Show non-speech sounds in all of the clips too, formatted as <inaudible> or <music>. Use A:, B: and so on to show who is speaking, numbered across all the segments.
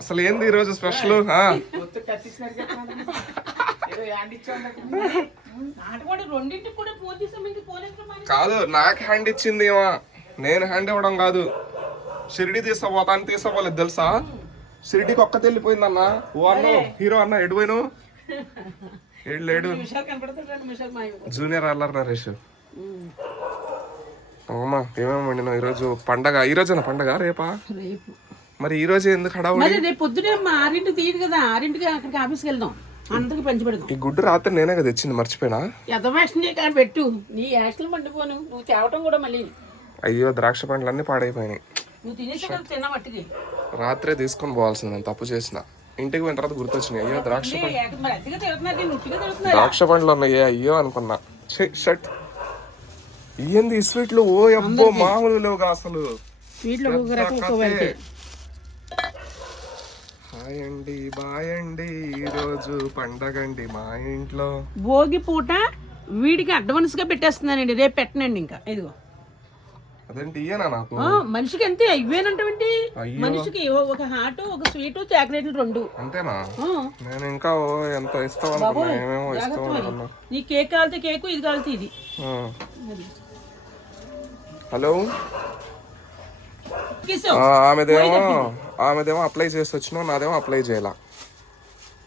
A: అసలు ఏంది ఈ రోజు స్పెషల్? కాదు నాకు హ్యాండ్ ఇచ్చింది ఏమా. నేను హ్యాండ్ ఇవ్వడం కాదు. షిరిడి తీసుకోపోతా అని తీసుకోపోలేదు తెలుసా? షిరిడికి ఒక్కతే వెళ్ళిపోయిందన్న. ఓ అన్న హీరో అన్న ఎడుపోయిను ఏడు లేడు. జూనియర్ అల్లర్ నరేష్. అమ్మా ఏమేమి వండినావు ఈరోజు? పండగ ఈ రోజున పండగ? రేపా?
B: రేపు.
A: మరి ఈ రోజు ఎందుకు హడావుడి?
B: మరి రేపు పొద్దునే మా ఆరింటికి తీయడు కదా. ఆరింటికి అక్కడికి ఆఫీస్కి వెళ్దాం. అందరికి పంచి పెడదాం.
A: ఈ గుడ్డు రాత్రి నేనే కదా తెచ్చింది మర్చిపోయినా?
B: ఎంత వేషన్ కానీ పెట్టు. నీ యాక్షన్ పండిపోను నువ్వు తేవటం కూడా మళ్ళీ.
A: అయ్యో ద్రాక్ష పండ్లు అన్నీ పాడైపోయినాయి.
B: నువ్వు తినేసే తిన్న మట్టికి.
A: రాత్రే తీసుకొని పోవాల్సింది నేను తప్పు చేసిన. ఇంటికి పోయిన తర్వాత గుర్తొచ్చినాయి. అయ్యో ద్రాక్ష
B: ఏ, మరి అద్దెగా తిడుతున్నారు నేను ఉట్టిగా తిడుతున్నారు.
A: ద్రాక్ష పండ్లు ఉన్నాయి అయ్యో అనుకున్నా. ఛీ, షట్. ఏంది ఈ స్వీట్లు? ఓ అబ్బో మామూలు లేవుగా అసలు.
B: వీటిలో ఒక రకం
A: కథే.
B: ఒక్కోవైతే
A: హాయ్ అండి బాయ్ అండి ఈ రోజు పండగండి మా ఇంట్లో.
B: భోగి పూట వీడికి అడ్వాన్స్గా పెట్టేస్తున్నానండి రేపు పెట్టనండి ఇంకా. ఇదిగో.
A: అదేంటి ఇయ్యనా నాకు?
B: ఆ, మనిషికి అంతే ఇవేనంటే
A: అయ్యో.
B: మనిషికి ఓ- ఒక హాట్ ఒక స్వీట్ చాక్లెట్లు రెండు.
A: అంతేనా?
B: ఆ,
A: నేను ఇంకా ఓ ఎంత ఇస్తాం అనుకున్నా? ఏమేమో ఇస్తాం అనుకున్నా.
B: నీ కేక్ కాలితే కేకు ఇది కాలితే ఇది.
A: ఆ. హలో? ఆమెదేమో ఆమెదేమో అప్లై చేసి వచ్చినావు నాదేమో అప్లై చేయాల.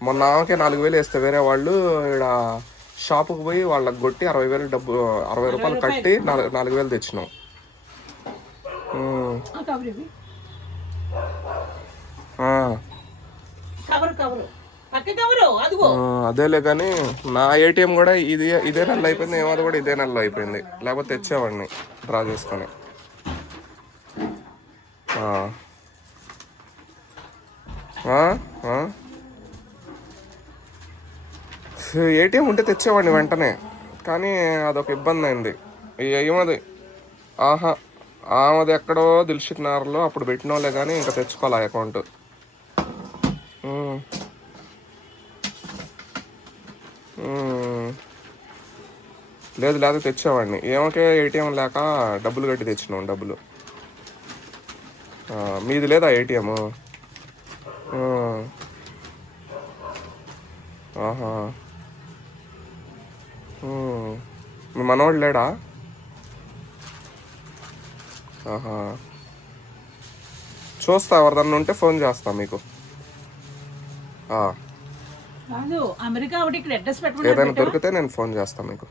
A: మొన్న ఆమెకే నాలుగు వేలు వేస్తే వేరే వాళ్ళు ఇక్కడ షాపుకి పోయి వాళ్ళకి కొట్టి అరవై వేలు డబ్బు అరవై రూపాయలు కట్టి నాలుగు నాలుగు వేలు తెచ్చినాం అదేలే కానీ నా ఏటీఎం కూడా ఇది ఇదే నెలలో అయిపోయింది ఏమాది కూడా ఇదే నెలలో అయిపోయింది. లేకపోతే తెచ్చేవాడిని డ్రా చేసుకొని? ఏటీఎం ఉంటే తెచ్చేవాడిని వెంటనే. కానీ అదొక ఇబ్బంది అయింది. ఏమది? ఆహా ఆమెది ఎక్కడో దిల్షిక్ అప్పుడు పెట్టినోలే కానీ ఇంకా తెచ్చుకోవాలి ఆ అకౌంట్ లేదు లేదు తెచ్చేవాడిని. ఏమకే ఏటీఎం లేక డబ్బులు కట్టి తెచ్చినాం డబ్బులు. మీది లేదా ఏటీఎం ఆహా. మీ మనోడు లేడా? ఆహా. చూస్తా ఎవరిదన్నా ఉంటే ఫోన్ చేస్తా మీకు. ఏదైనా దొరికితే నేను ఫోన్ చేస్తా మీకు.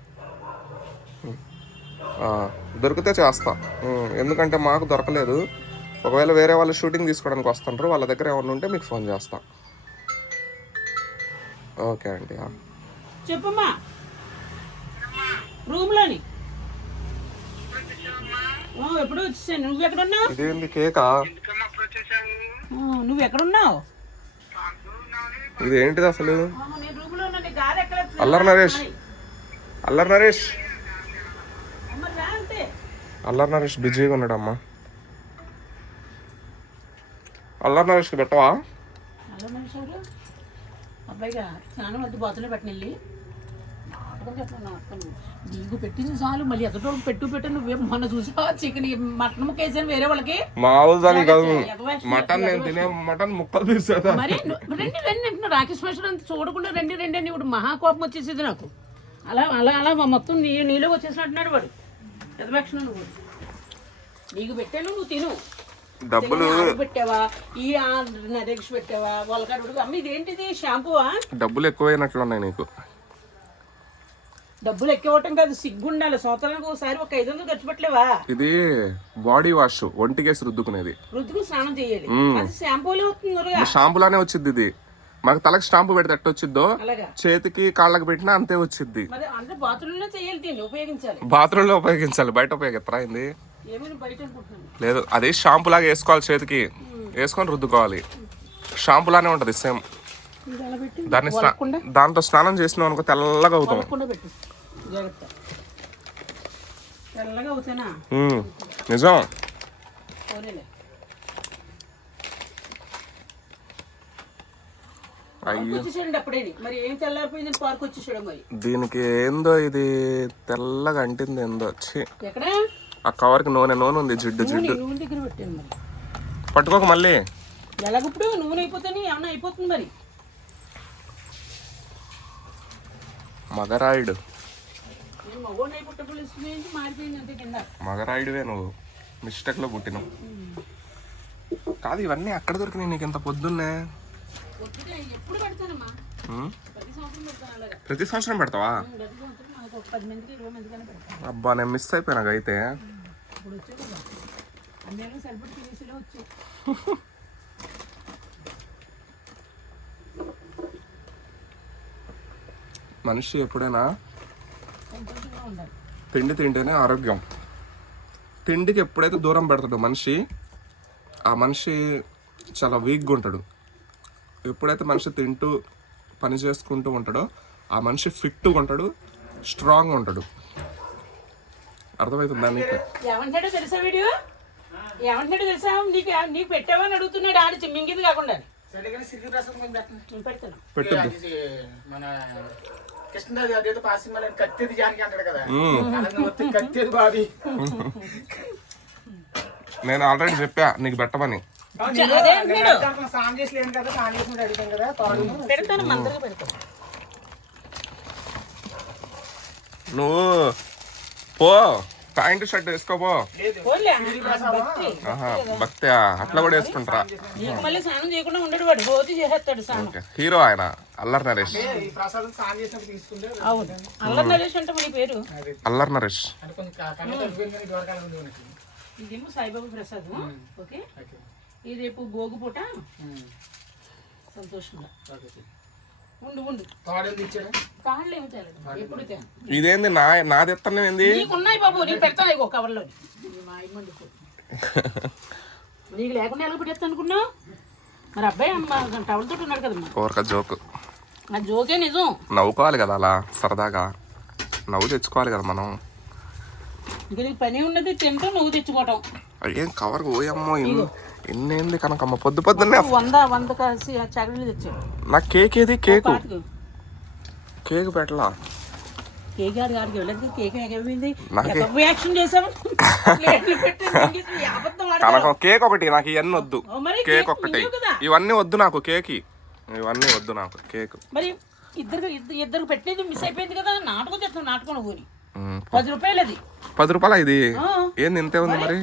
A: దొరికితే చేస్తా. ఎందుకంటే మాకు దొరకలేదు. ఒకవేళ వేరే వాళ్ళు షూటింగ్ తీసుకోవడానికి వస్తుంటారు వాళ్ళ దగ్గర ఏమన్నా ఉంటే మీకు ఫోన్ చేస్తా. ఓకే అండి.
B: చెప్పమ్మా. రూమ్లోని ఆ, ఎప్పుడో వచ్చేసాను. నువ్వు ఎక్కడున్నావు?
A: ఇదేంది కేకా?
B: నువ్వు ఎక్కడున్నావు?
A: ఇది ఏంటిది అసలు అల్లరి నరేష్. అల్లరి నరేష్. అల్లరి నరేష్ బిజీగా ఉన్నాడమ్మా. అల్లరి నరేష్కి పెట్టవా?
B: హలో మనిషారు అబ్బాయిగా స్నానం వద్దు బాతులో పెట్టిన వెళ్ళి నాటకం చెప్పను నాటకం. నీకు పెట్టింది చాలు మళ్ళీ ఎదుటోళ్ళకి పెట్టు పెట్టు నువ్వే మొన్న చూసావా? చికెన్ మటన్ ముక్క వేసాను వేరే వాళ్ళకి.
A: మామూలు దానికి కాదు. మటన్ నేను తినే మటన్ ముక్కలు తీసేదా?
B: మరి రండి రండి అంటున్నా రాకేష్ మాస్టర్ అంత చూడకుండా రండి రండి అని ఇప్పుడు మహాకోపం వచ్చేసేది నాకు. అలా అలా అలా మొత్తం నీ నీలో వచ్చేసినట్టున్నాడు వాడు. ఎదవక్షణ నువ్వు. నీకు పెట్టాను నువ్వు తిను.
A: డబ్బులు
B: పెట్టావా? ఈ నరేష్ పెట్టావా? వాళ్ళకాడు అమ్మ ఇదేంటిది? షాంపూవా?
A: డబ్బులు ఎక్కువైనట్లు ఉన్నాయి నీకు.
B: డబ్బులు ఎక్కివ్వటం కాదు సిగ్గుండాలి. సంవత్సరానికి ఒకసారి ఒక ఐదు వందలు ఖర్చు పెట్టలేవా?
A: ఇది బాడీ వాష్ ఒంటికేసి రుద్దుకునేది.
B: రుద్దుకు స్నానం చేయాలి. అది షాంపూలే అవుతుంది
A: షాంపూలానే వచ్చింది ఇది. మాకు తలకి షాంపూ పెడితే ఎట్ట వచ్చిద్దో? చేతికి కాళ్ళకి పెట్టినా అంతే
B: ఉపయోగించాలి
A: బాత్రూమ్లో ఉపయోగించాలి. బయట ఉపయోగిస్తారా లేదు అది షాంపూ లాగా వేసుకోవాలి చేతికి. వేసుకొని రుద్దుకోవాలి. షాంపూ లానే ఉంటది సేమ్. దాన్ని దాంతో స్నానం చేసినాం అనుకో తెల్లగా అవుతాం. నిజం. దీనికి ఏందో ఇది? తెల్లగా అంటింది ఏందో.
B: ఎక్కడ?
A: ఆ కవర్కి నూనె నూనె ఉంది జిడ్డు జిడ్డు. పట్టుకోక మళ్ళీ.
B: ఎలాగప్పుడు నూనె అయిపోతాని ఏమన్నా అయిపోతుంది మరి.
A: మగరాయుడు. మగరాయుడివే నువ్వు. మిస్టేక్లో పుట్టినావు. కాదు ఇవన్నీ అక్కడ దొరికినాయి నీకు ఇంత పొద్దున్నే?
B: ప్రతి సంవత్సరం
A: పెడతావా? అబ్బా నేను మిస్ అయిపోయినా అయితే.
B: సరిపడి తినేసిలో వచ్చాయి
A: మనిషి ఎప్పుడైనా తిండి తింటేనే ఆరోగ్యం. తిండికి ఎప్పుడైతే దూరం పెడతాడో మనిషి ఆ మనిషి చాలా వీక్గా ఉంటాడు. ఎప్పుడైతే మనిషి తింటూ పని చేసుకుంటూ ఉంటాడో ఆ మనిషి ఫిట్గా ఉంటాడు స్ట్రాంగ్గా ఉంటాడు. అర్థమవుతుందా నీకు?
B: ఏమంటాడో తెలుసా వీడియో? ఏమంటున్నాడో తెలుసా? నీకు నీకు పెట్టావా అని అడుగుతున్నాడు ఆడ చిమ్మింగిది కాకుండా.
C: మన కృష్ణరాజు అదేదో పాసిమల కత్తేది జానికి అంటాడు కదా. అలాగే మొత్తం కత్తేది బాబీ.
A: నేను ఆల్రెడీ చెప్పా నీకు పెట్టమని. నువ్వు పో. ప్యాంటు షర్ట్ వేసుకోపో
B: పోలే భక్తి
A: ఆహా భక్తి అట్లా కూడా వేసుకుంటారా?
B: నీకు మళ్ళీ స్నానం చేయకుండా ఉండడు వాడు రోజు చేసేస్తాడు స్నానం.
A: ఓకే హీరో ఆయన అల్లరి నరేష్.
C: ఈ
B: అల్లరి నరేష్ ఇదేమో సాయిబాబా ప్రసాద్ ఓకే. ఇది రేపు భోగి పూట. సంతోషంగా.
A: ఇదేంది? నా నాది ఎత్తనే ఏంది?
B: నీకున్నాయి బాబు నీకు పెడతాను ఇగో కవర్లో <laughs> నీకు లేకుండా ఎలా పెట్టేస్తా అనుకున్నావు మరి అబ్బాయి అమ్మ టవల్ తోటి ఉన్నాడు కదమ్మా.
A: జోకు.
B: ఆ జోకే నిజం.
A: నవ్వుకోవాలి కదా అలా సరదాగా. నవ్వు తెచ్చుకోవాలి కదా మనం.
B: ఇంకా నీకు పని ఉన్నది తింటాం నువ్వు తెచ్చుకోవటం.
A: ఏం కవర్ పోయమ్మో ఎన్నేంది కనకమ్మ? పొద్దు పొద్దున్నే
B: వంద వంద తెచ్చాడు
A: నా కేక్ ఏది? కేకు. కేక్ పెట్టలా?
B: కేక్ ఆడికి ఆడికి వెళ్ళదు కేక్ ఏమైంది? రియాక్షన్.
A: కనకం కేక్ ఒకటి నాకు ఇవన్నీ వద్దు. కేక్ ఒకటి ఇవన్నీ వద్దు నాకు కేక్. ఇవన్నీ వద్దు నాకు కేక్.
B: మరి ఇద్దరు ఇద్దరు పెట్టేది మిస్ అయిపోయింది కదా నాటకం నాటకం పది రూపాయలు అది
A: పది రూపాయల ఇది. ఏంది ఇంతే ఉంది మరి?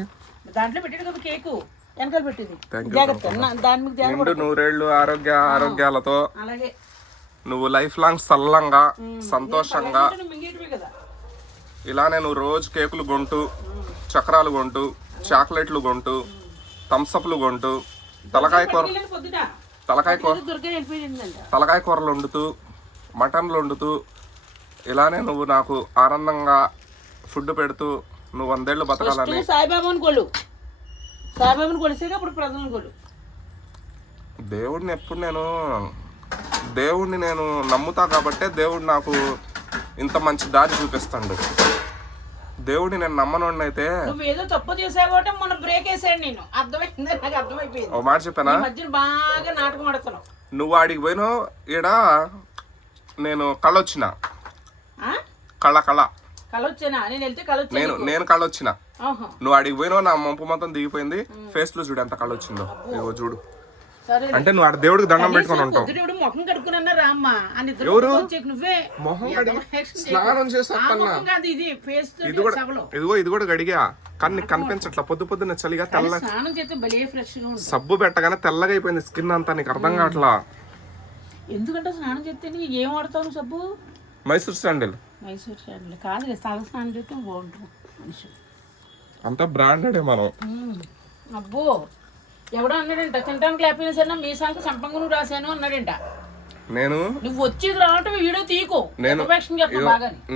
B: దాంట్లో పెట్టాడు కదా కేకు. వెనకాల పెట్టింది. జాగ్రత్త. నా- దాని మీద ధ్యానం
A: నిండు నూరేళ్ళు ఆరోగ్య ఆరోగ్యాలతో
B: అలాగే.
A: నువ్వు లైఫ్ లాంగ్ సల్లంగా సంతోషంగా ఇలానే నువ్వు రోజు కేకులు కొంటూ చక్రాలు కొంటూ చాక్లెట్లు కొంటూ థమ్సప్లు కొంటూ తలకాయ కూర తలకాయ కూర తలకాయ కూరలు వండుతూ మటన్లు వండుతూ ఇలానే నువ్వు నాకు ఆనందంగా ఫుడ్ పెడుతూ నువ్వు వందేళ్ళు బతకాలని.
B: సాయిబాబాని కొలు. సాయిబాబాని కొలిసాక అప్పుడు ప్రజలను
A: దేవుడిని ఎప్పుడు నేను దేవుడిని నేను నమ్ముతా కాబట్టే దేవుడు నాకు ఇంత మంచి దారి చూపిస్తాడు. దేవుడిని నేను నమ్మనోడిని అయితే
B: నువ్వు ఏదో తప్పు చేసావు కాబట్టి మొన్న బ్రేక్ వేసాడు నేను. అర్థమైంది? నాకు అర్థమైపోయింది.
A: ఒక మాట చెప్పానా?
B: మధ్యన బాగా నాటకం ఆడుతున్నావు.
A: నువ్వు ఆడికి పోయినావు ఈడ నేను కళ్ళొచ్చిన.
B: ఆ?
A: కళ్ళ కళ్ళ
B: కళ కళ.
A: నేను నేను కళ్ళొచ్చిన. నువ్వు ఆడికి పోయినావు నా మంపు మొత్తం దిగిపోయింది. ఫేస్లో చూడు ఎంత కళ్ళొచ్చిందో ఇగో చూడు. అంటే నువ్వు ఆడ దేవుడికి దండం పెట్టుకొని ఉంటావు.
B: కడుక్కున్నా రామ్మా అని
A: ఎవరు? మొహం. స్నానం చేసి
B: ఆ
A: వస్తానా
B: ముఖం కాదు ఇది.
A: కూడా ఇదిగో ఇది కూడా గడిగా కానీ కనిపించట్లా. పొద్దు పొద్దున్న చలిగా తెల్ల
B: చేస్తే
A: సబ్బు పెట్టగానే తెల్లగా అయిపోయింది స్కిన్ అంతా నీకు అర్థం కావట్లా?
B: ఎందుకంటే స్నానం చేస్తే ఏం వాడతావు సబ్బు?
A: మైసూర్ శాండిల్
B: మైసూర్ శాండిల్ కాదు తల స్నానం చేస్తే బాగుంటుంది మనిషి
A: అంతా బ్రాండెడే మనం.
B: అబ్బో ఎవడో అన్నాడంట తింటానికి లేకపోయినా సరే మీ సంఖ్య సంపంగా నువ్వు రాశాను అన్నాడంట.
A: నేను
B: నువ్వు వచ్చి రావటం వీడియో తీయకు.
A: నేను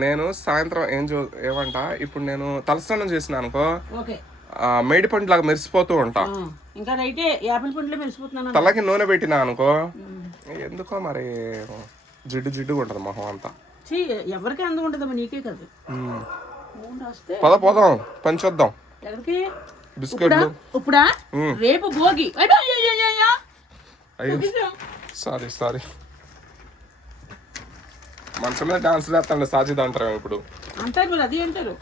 A: నేను సాయంత్రం ఏం చూ ఏమంట ఇప్పుడు నేను తలస్నానం చేసిన అనుకో మేడి పండు లాగా మెరిసిపోతూ ఉంటా.
B: ఇంకా రైతే యాపిల్ పండ్లో మెరిసిపోతున్నాను
A: తలకి నూనె పెట్టినా అనుకో ఎందుకో మరి జిడ్డు జిడ్డుగా ఉంటది మొహం అంతా.
B: చీ ఎవరికి అందం ఉంటుందమ్మా నీకే కాదు. రాస్తే
A: పద పోదాం పంచొద్దాం
B: ఎవరికి?
A: బిస్కెట్లు.
B: ఇప్పుడా? రేపు భోగి. అయ్యో.
A: Sorry sorry. మంచం మీద డాన్స్ చేస్తాండి సాజిద్ అంటారు ఇప్పుడు.
B: అంటారు మరి అది అంటారు.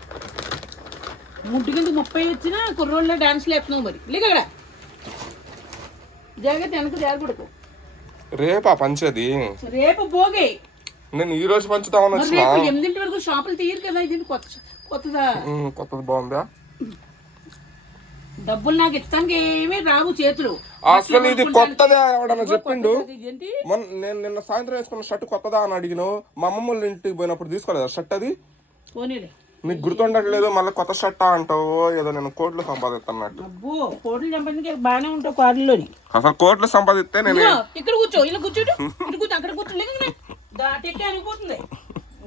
B: ముడ్డు కింద ముప్పై వచ్చినా కుర్రోళ్ళ డాన్స్ లేపుతున్నావు మరి. లేక జాగ్రత్త వెనక జాగ్రత్త
A: రేపా పంచేది?
B: రేపు భోగి.
A: నేను ఈ రోజు పంచుదామని
B: మరి
A: వచ్చిన?
B: ఎనిమిదింటి వరకు షాపులు తీయరు కదా ఇది కొత్త కొత్తదా?
A: కొత్తది బాగుందా?
B: డబ్బులు నాకు ఇస్తానికి ఏమీ రావు చేతులు.
A: అసలు ఇది కొత్తదే ఎవడన్నా చెప్పిండు? నేను నిన్న సాయంత్రం వేసుకున్న షర్ట్ కొత్తదా అని అడిగినావు మా అమ్మమ్మ ఇంటికి పోయినప్పుడు తీసుకోలేదా షర్ట్ అది? నీకు గుర్తుండట్లేదు మళ్ళీ కొత్త షర్ట్ అంటావు ఏదో నేను కోట్లు సంపాదిస్తున్నట్టు.
B: అబ్బో కోట్లు చంపడానికి బాగానే ఉంటావు కార్లోని.
A: అసలు కోట్లు సంపాదిస్తే నేను
B: ఇక్కడ కూర్చో ఇలా కూర్చోడు. అక్కడ కూర్చో. అనిపోతుంది.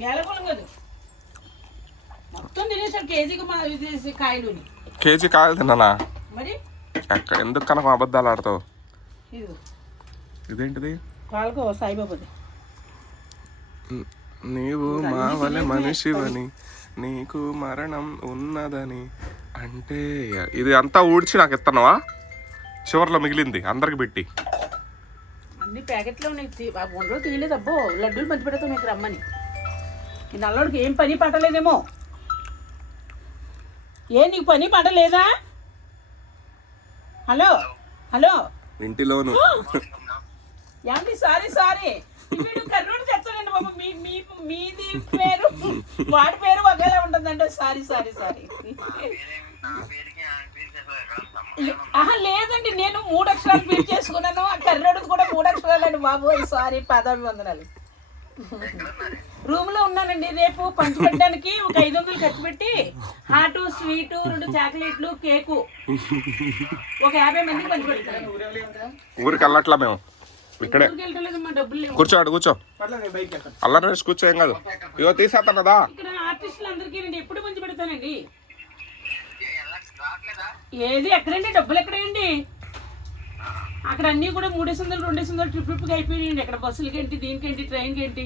B: గేలకొలం కాదు. మొత్తం తినేసాడు కేజీకి మా ఇది కాయలుని.
A: కేజీ కాయలు తిన్నానా?
B: మరి?
A: ఎక్కడ? ఎందుకు కనుక అబద్ధాలు ఆడతావు? ఇదేంటిది?
B: కాళ్ళకో సాయిబాబాది.
A: నీవు మా వలె మనిషివని నీకు మరణం ఉన్నదని అంటే ఇది అంతా ఊడ్చి నాకు ఇస్తున్నావా చివర్లో మిగిలింది అందరికి పెట్టి.
B: అన్ని ప్యాకెట్లో ఆ ఉండలో తీయలేదు అబ్బో. లడ్డూలు పంచి పెడతావు నీకు రమ్మని. ఈ నల్లోడికి ఏం పని పట్టలేదేమో ఏ నీకు పని పట్టలేదా హలో? హలో?
A: ఇంటిలోను.
B: Sorry sorry. వీడు కర్రోడు చెప్తానండి బాబు. మీ మీ మీది పేరు వాడి పేరు ఒకేలా ఉంటుందండి. Sorry sorry sorry. ఆహా లేదండి. నేను మూడు అక్షరాలు ఫీల్ చేసుకున్నాను. ఆ కర్రోడు కూడా మూడు అక్షరాలండి బాబు సారీ పదాభి వందనాలు. రూమ్లో ఉన్నానండి రేపు పంచి పెట్టడానికి ఒక ఐదు వందలు ఖర్చు పెట్టి హాటు స్వీటు రెండు చాక్లెట్లు కేకు. ఒక యాభై మందికి పంచి పెడతాను
C: ఊరేం లేవు ఇంకా
A: ఊరికి వెళ్ళట్లా మేము ఇక్కడే కూర్చోడు కూర్చో అల్లరి వేసి కూర్చో ఏం కాదు. ఇగో తీసేస్తాను కదా.
B: ఇక్కడ ఆర్టిస్టులు అందరికీ నేను ఎప్పుడు పంచి పెడతానండి ఏది ఎక్కడండి? డబ్బులు ఎక్కడండి? అక్కడ అన్ని కూడా మూడేసి వందలు రెండేసి వందలు ట్రిప్ ట్రిప్కి అయిపోయినాయండి. అక్కడ బస్సులకి ఏంటి దీనికేంటి ట్రైన్కి ఏంటి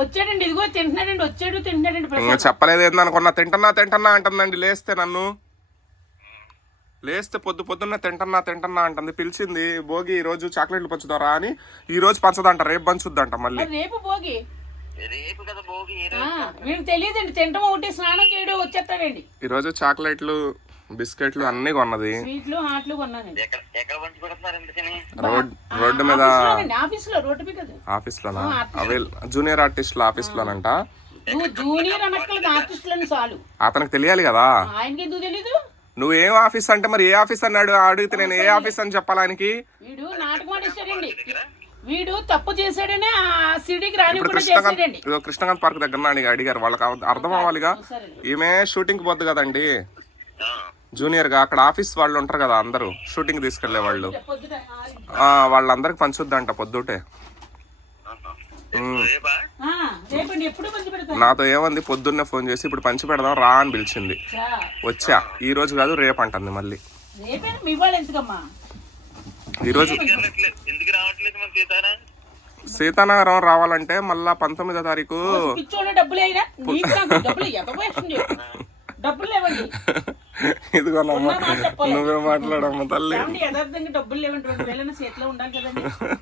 B: వచ్చాడండి ఇదిగో తింటున్నాడండి వచ్చాడు తింటున్నాడండి
A: చెప్పలేదు ఏందనుకున్నా తింటన్నా తింటన్నా అంటుందండి లేస్తే నన్ను. లేస్తే పొద్దు పొద్దున్న తింటన్నా తింటన్నా అంటుంది. పిలిచింది భోగి ఈ రోజు చాక్లెట్లు పంచుతారా అని. ఈ రోజు పంచదంట రేపు పంచుద్దంట మళ్ళీ.
B: మరి రేపు భోగి?
D: రేపు కదా భోగి
B: వీడికి తెలియదండి తింటాం ఒకటి స్నానం చేయడం వచ్చేస్తాడండి.
A: ఈ రోజు చాక్లెట్లు బిస్కెట్లు అన్ని కొన్నది.
B: స్వీట్లు హాట్లు
A: రోడ్ రోడ్డు మీద
B: రోడ్డు
A: ఆఫీస్ లోనా అవే జూనియర్ ఆర్టిస్టుల ఆఫీస్ లోనంట
B: నువ్వు జూనియర్ అనక్కలేదు ఆర్టిస్టులని చాలు.
A: అతనికి తెలియాలి కదా?
B: ఆయనకి ఎందుకు తెలీదు?
A: నువ్వేం ఆఫీస్ అంటే మరి ఏ ఆఫీస్ అన్నాడు అడిగితే నేను ఏ ఆఫీస్ అని చెప్పాలి ఆయనకి?
B: వీడు నాటకం ఆడిస్తాడండి వీడు తప్పు చేశాడనే ఆ సిడీకి
A: కృష్ణకాంత్ పార్క్ దగ్గర అడిగి అడిగారు. వాళ్ళకి అర్థం- అవ్వాలిగా. ఈమె షూటింగ్ పోద్ది కదండి.
D: ఆ,
A: జూనియర్గా అక్కడ ఆఫీస్ వాళ్ళు ఉంటారు కదా అందరూ. షూటింగ్ తీసుకెళ్ళే వాళ్ళు. వాళ్ళందరికి పంచుద్దంట పొద్దుటే. నాతో ఏమంది పొద్దున్నే ఫోన్ చేసి ఇప్పుడు పంచి పెడదాం రా అని పిలిచింది. వచ్చా. ఈ రోజు కాదు రేపు అంటుంది మళ్ళీ.
B: రేపే మీ వాళ్ళు ఎందుకమ్మా?
A: ఈ రోజు
D: ఎందుకు వెళ్ళట్లేదు? ఎందుకు రావట్లేదు మరి సీతారా?
A: సీతానగరం రావాలంటే మళ్ళా పంతొమ్మిదో తారీఖు
B: డబ్బులు <laughs>
A: ఇదిగోనమ్మా. నువ్వే మాట్లాడమ్మా తల్లి
B: డబ్బులు లేవండి రెండు వేలైనా చేతిలో ఉండాలి కదండి <laughs>